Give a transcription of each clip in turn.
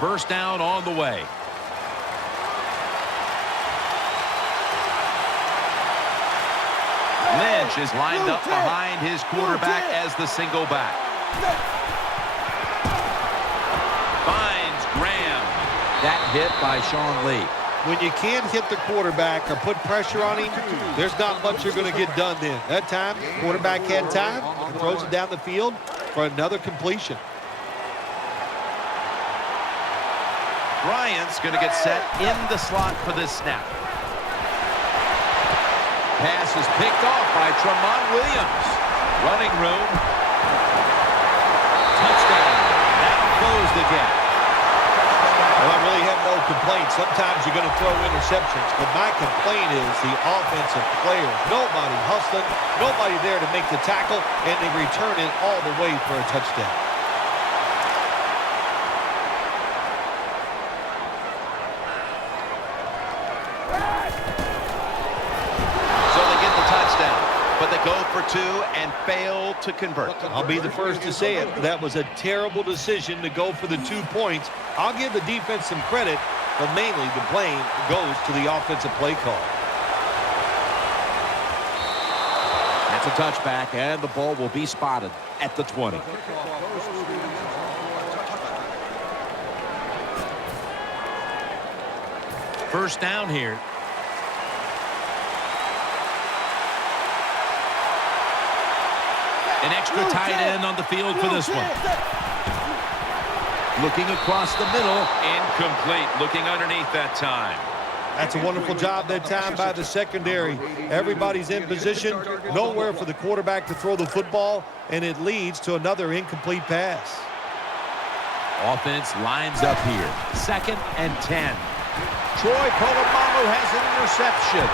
First down on the way. Lynch is lined up behind his quarterback as the single back. Finds Graham. That hit by Sean Lee. When you can't hit the quarterback or put pressure on him, there's not much you're going to get done then. That time, quarterback had time and throws it down the field for another completion. Bryant's going to get set in the slot for this snap. Pass is picked off by Tramon Williams. Running room. Touchdown. Now close the gap. Well, I really have no complaints. Sometimes you're going to throw interceptions, but my complaint is the offensive players. Nobody hustling, nobody there to make the tackle, and they return it all the way for a touchdown. But they go for two and fail to convert. I'll be the first to say it. That was a terrible decision to go for the 2 points. I'll give the defense some credit, but mainly the blame goes to the offensive play call. That's a touchback, and the ball will be spotted at the 20. First down here. An extra tight end on the field for this one. Looking across the middle. Incomplete. Looking underneath that time. That's a wonderful job that time by the secondary. Everybody's in position. Nowhere for the quarterback to throw the football, and it leads to another incomplete pass. Offense lines up here. 2nd and 10. Troy Polamalu has an interception.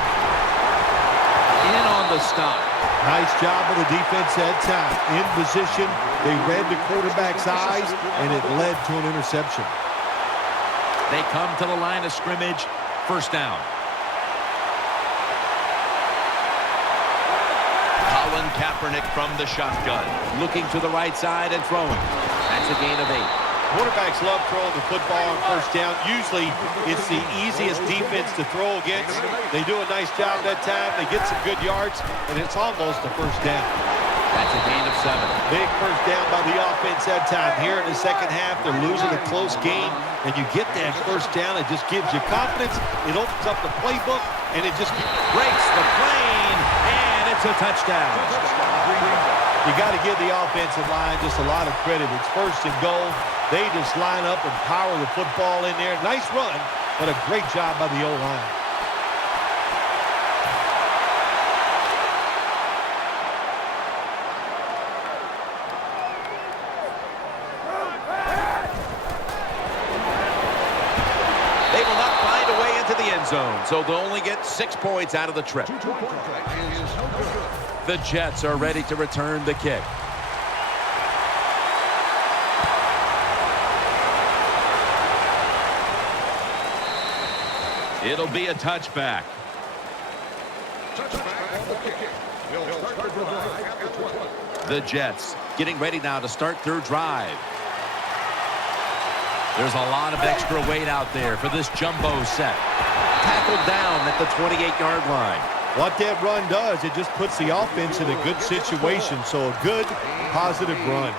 In on the stop. Nice job of the defense that time. In position, they read the quarterback's eyes, and it led to an interception. They come to the line of scrimmage. First down. Colin Kaepernick from the shotgun. Looking to the right side and throwing. That's a gain of 8. Quarterbacks love throwing the football on first down. Usually, it's the easiest defense to throw against. They do a nice job that time. They get some good yards, and it's almost a first down. That's a gain of 7. Big first down by the offense that time. Here in the second half, they're losing a close game, and you get that first down. It just gives you confidence. It opens up the playbook, and it just breaks the plane, and it's a touchdown. You got to give the offensive line just a lot of credit. It's first and goal. They just line up and power the football in there. Nice run, but a great job by the O-line. They will not find a way into the end zone, so they'll only get 6 points out of the trip. The Jets are ready to return the kick. It'll be a touchback. The Jets getting ready now to start their drive. There's a lot of extra weight out there for this jumbo set. Tackled down at the 28-yard line. What that run does, it just puts the offense in a good situation. So a good, positive run.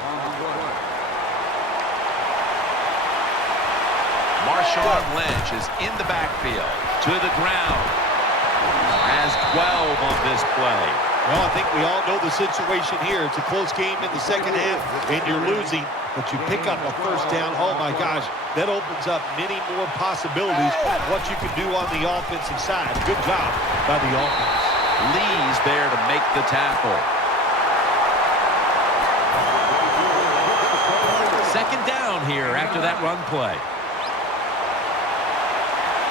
Marshawn Lynch is in the backfield. To the ground. Has 12 on this play. Well, I think we all know the situation here. It's a close game in the second half, and you're losing, but you pick up a first down. Oh, my gosh, that opens up many more possibilities of what you can do on the offensive side. Good job by the offense. Lee's there to make the tackle. Second down here after that run play.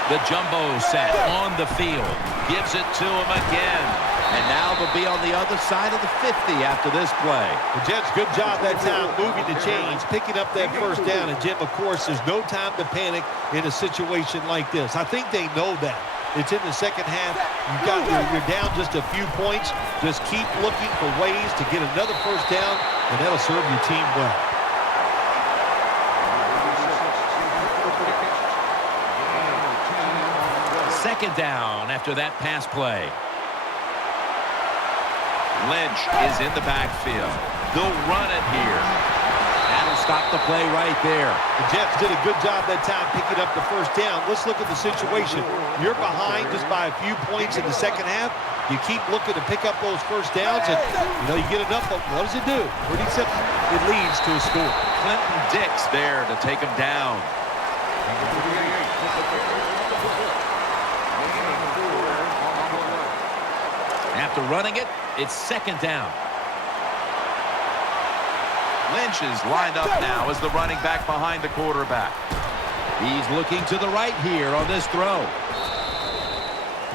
The jumbo set on the field. Gives it to him again. And now they'll be on the other side of the 50 after this play. The Jets, good job that time moving the chains, picking up that first down. And, Jim, of course, there's no time to panic in a situation like this. I think they know that. It's in the second half. You're down just a few points. Just keep looking for ways to get another first down, and that'll serve your team well. Second down after that pass play. Lynch is in the backfield. They'll run it here. That'll stop the play right there. The Jets did a good job that time picking up the first down. Let's look at the situation. You're behind just by a few points in the second half. You keep looking to pick up those first downs, and you get enough of them. What does it do? Pretty simple. It leads to a score. Clinton Dix there to take him down. After running it, it's second down. Lynch is lined up now as the running back behind the quarterback. He's looking to the right here on this throw.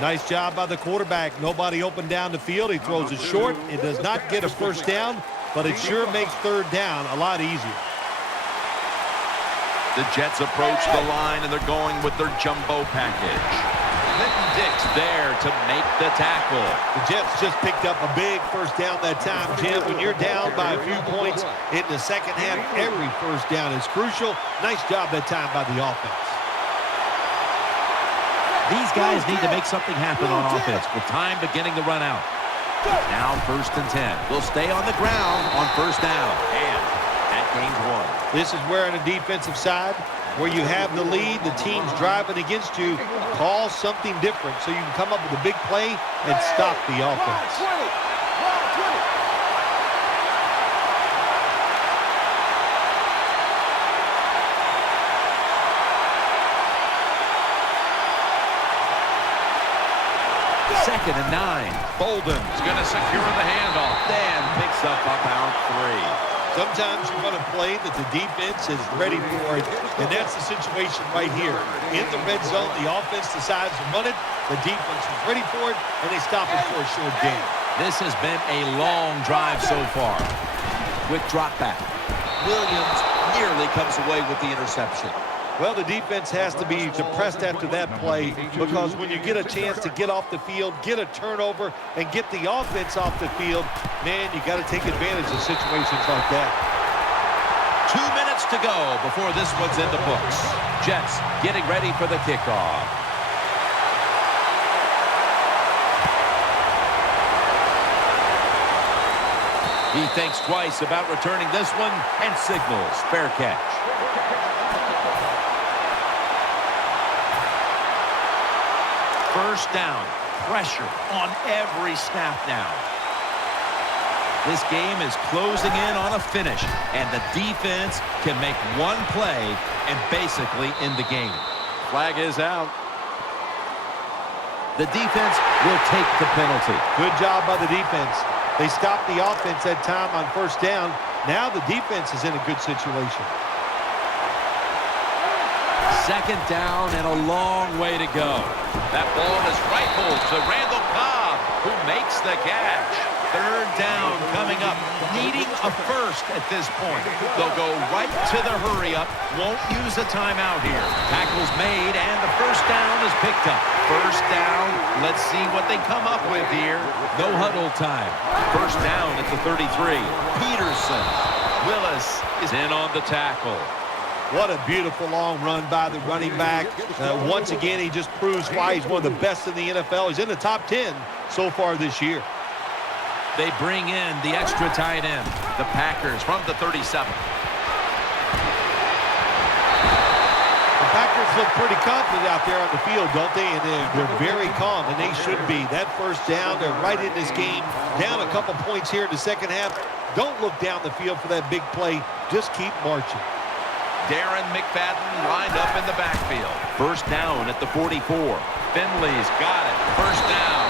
Nice job by the quarterback. Nobody open down the field. He throws it short. It does not get a first down, but it sure makes third down a lot easier. The Jets approach the line, and they're going with their jumbo package. Clinton Dix there to make the tackle. The Jets just picked up a big first down that time, Jim. When you're down by a few points in the second half, every first down is crucial. Nice job that time by the offense. These guys need to make something happen on offense with time beginning to run out. Now 1st and 10. We'll stay on the ground on first down. And that gains 1. This is where on the defensive side, where you have the lead, the team's driving against you, call something different so you can come up with a big play and stop the offense. Second and 9. Bolden's going to secure the handoff. Then picks up about 3. Sometimes you run a play that the defense is ready for it, and that's the situation right here. In the red zone, the offense decides to run it, the defense is ready for it, and they stop it for a short gain. This has been a long drive so far. Quick drop back. Williams nearly comes away with the interception. Well, the defense has to be depressed after that play, because when you get a chance to get off the field, get a turnover, and get the offense off the field, man, you got to take advantage of situations like that. 2 minutes to go before this one's in the books. Jets getting ready for the kickoff. He thinks twice about returning this one and signals fair catch. First down, pressure on every snap now. This game is closing in on a finish, and the defense can make one play and basically end the game. Flag is out. The defense will take the penalty. Good job by the defense. They stopped the offense that time on first down. Now the defense is in a good situation. Second down and a long way to go. That ball is rifled to Randall Cobb, who makes the catch. Third down coming up, needing a first at this point. They'll go right to the hurry-up, won't use a timeout here. Tackle's made, and the first down is picked up. First down, let's see what they come up with here. No huddle time. First down at the 33. Peterson. Willis is in on the tackle. What a beautiful long run by the running back. Once again, he just proves why he's one of the best in the NFL. He's in the top 10 so far this year. They bring in the extra tight end, the Packers from the 37. The Packers look pretty confident out there on the field, don't they? And they're very calm, and they should be. That first down, they're right in this game. Down a couple points here in the second half. Don't look down the field for that big play. Just keep marching. Darren McFadden lined up in the backfield. First down at the 44. Finley's got it. First down.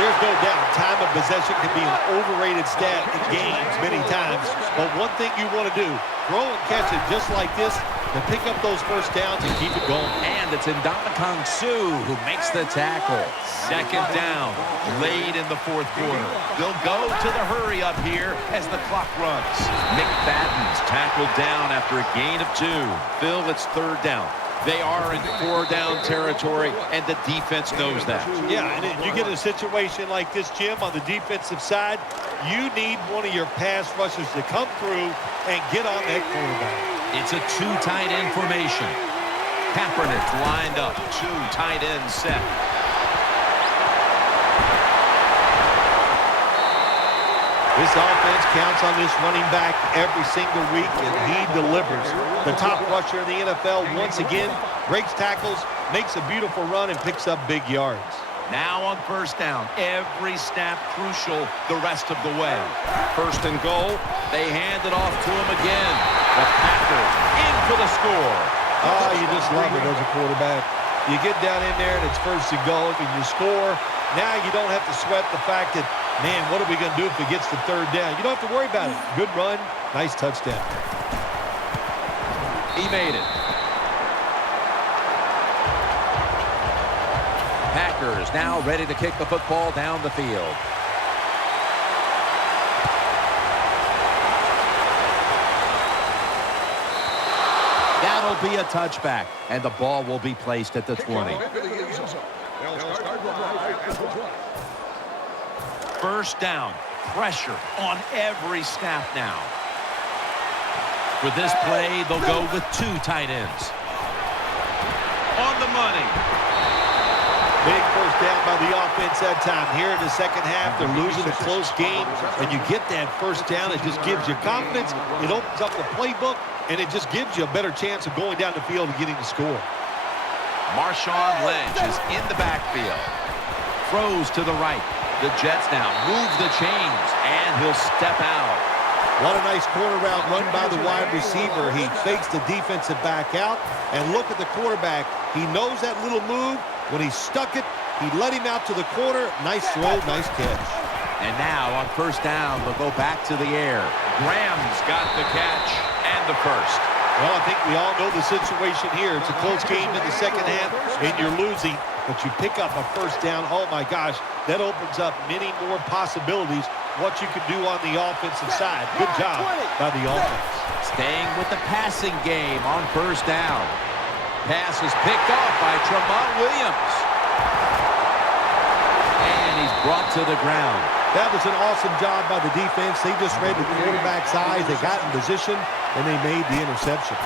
There's no doubt time of possession can be an overrated stat in games many times. But one thing you want to do, throw and catch it just like this to pick up those first downs and keep it going. And it's Ndamukong Suh who makes the tackle. Second down, late in the fourth quarter. They'll go to the hurry-up here as the clock runs. McFadden's tackled down after a gain of 2. Phil, it's third down. They are in 4-down territory, and the defense knows that. Yeah, and you get a situation like this, Jim, on the defensive side, you need one of your pass rushers to come through and get on that quarterback. It's a 2 tight end formation. Kaepernick's lined up. 2 tight ends set. This offense counts on this running back every single week, and he delivers. The top rusher in the NFL once again breaks tackles, makes a beautiful run, and picks up big yards. Now on first down, every snap crucial the rest of the way. First and goal, they hand it off to him again. The Packers in for the score. Oh, you just love it as a quarterback. You get down in there and it's first and goal and you score. Now you don't have to sweat the fact that, man, what are we going to do if it gets to third down? You don't have to worry about it. Good run, nice touchdown. He made it. Packers now ready to kick the football down the field. That'll be a touchback, and the ball will be placed at the 20. First down, pressure on every snap now. For this play, they'll go with 2 tight ends. On the money. Big first down by the offense that time. Here in the second half, they're losing a close game, and you get that first down. It just gives you confidence. It opens up the playbook, and it just gives you a better chance of going down the field and getting the score. Marshawn Lynch is in the backfield. Throws to the right. The Jets now move the chains, and he'll step out. What a nice corner route run by the wide receiver. He fakes the defensive back out, and look at the quarterback. He knows that little move. When he stuck it, he let him out to the corner. Nice throw, nice catch. And now on first down, they'll go back to the air. Graham's got the catch and the first. Well, I think we all know the situation here. It's a close game in the second half, and you're losing, but you pick up a first down. Oh, my gosh, that opens up many more possibilities what you can do on the offensive side. Good job by the offense. Staying with the passing game on first down. Pass is picked off by Tramon Williams. And he's brought to the ground. That was an awesome job by the defense. They just read the quarterback's eyes. They got in position, and they made the interception.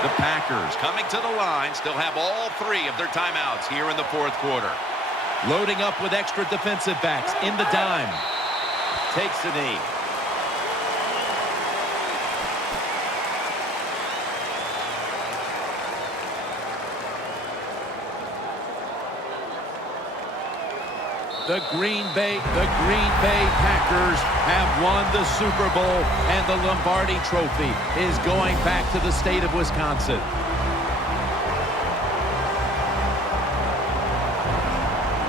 The Packers coming to the line still have all 3 of their timeouts here in the fourth quarter. Loading up with extra defensive backs in the dime. Takes the knee. The Green Bay Packers have won the Super Bowl, and the Lombardi Trophy is going back to the state of Wisconsin.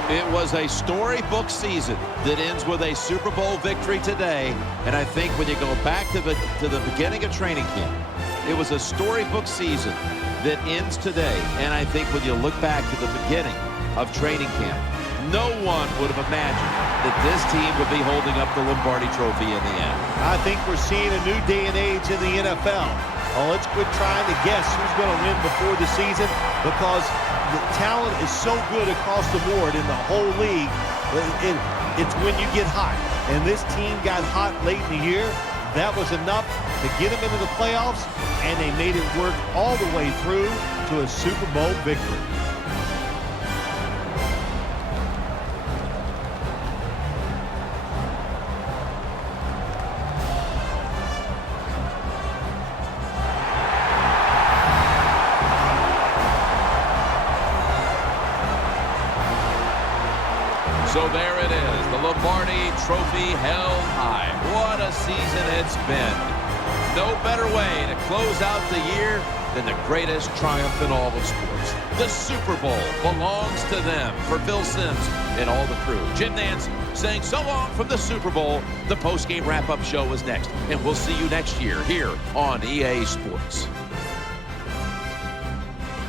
It was a storybook season that ends with a Super Bowl victory today, and I think when you go back to the beginning of training camp, it was a storybook season that ends today, and I think when you look back to the beginning of training camp, no one would have imagined that this team would be holding up the Lombardi Trophy in the end. I think we're seeing a new day and age in the NFL. Well, let's quit trying to guess who's going to win before the season, because the talent is so good across the board in the whole league. It's when you get hot. And this team got hot late in the year. That was enough to get them into the playoffs, and they made it work all the way through to a Super Bowl victory. So there it is, the Lombardi Trophy held high. What a season it's been. No better way to close out the year than the greatest triumph in all of sports. The Super Bowl belongs to them. For Phil Simms and all the crew, Jim Nance saying so long from the Super Bowl. The post-game wrap-up show is next, and we'll see you next year here on EA Sports.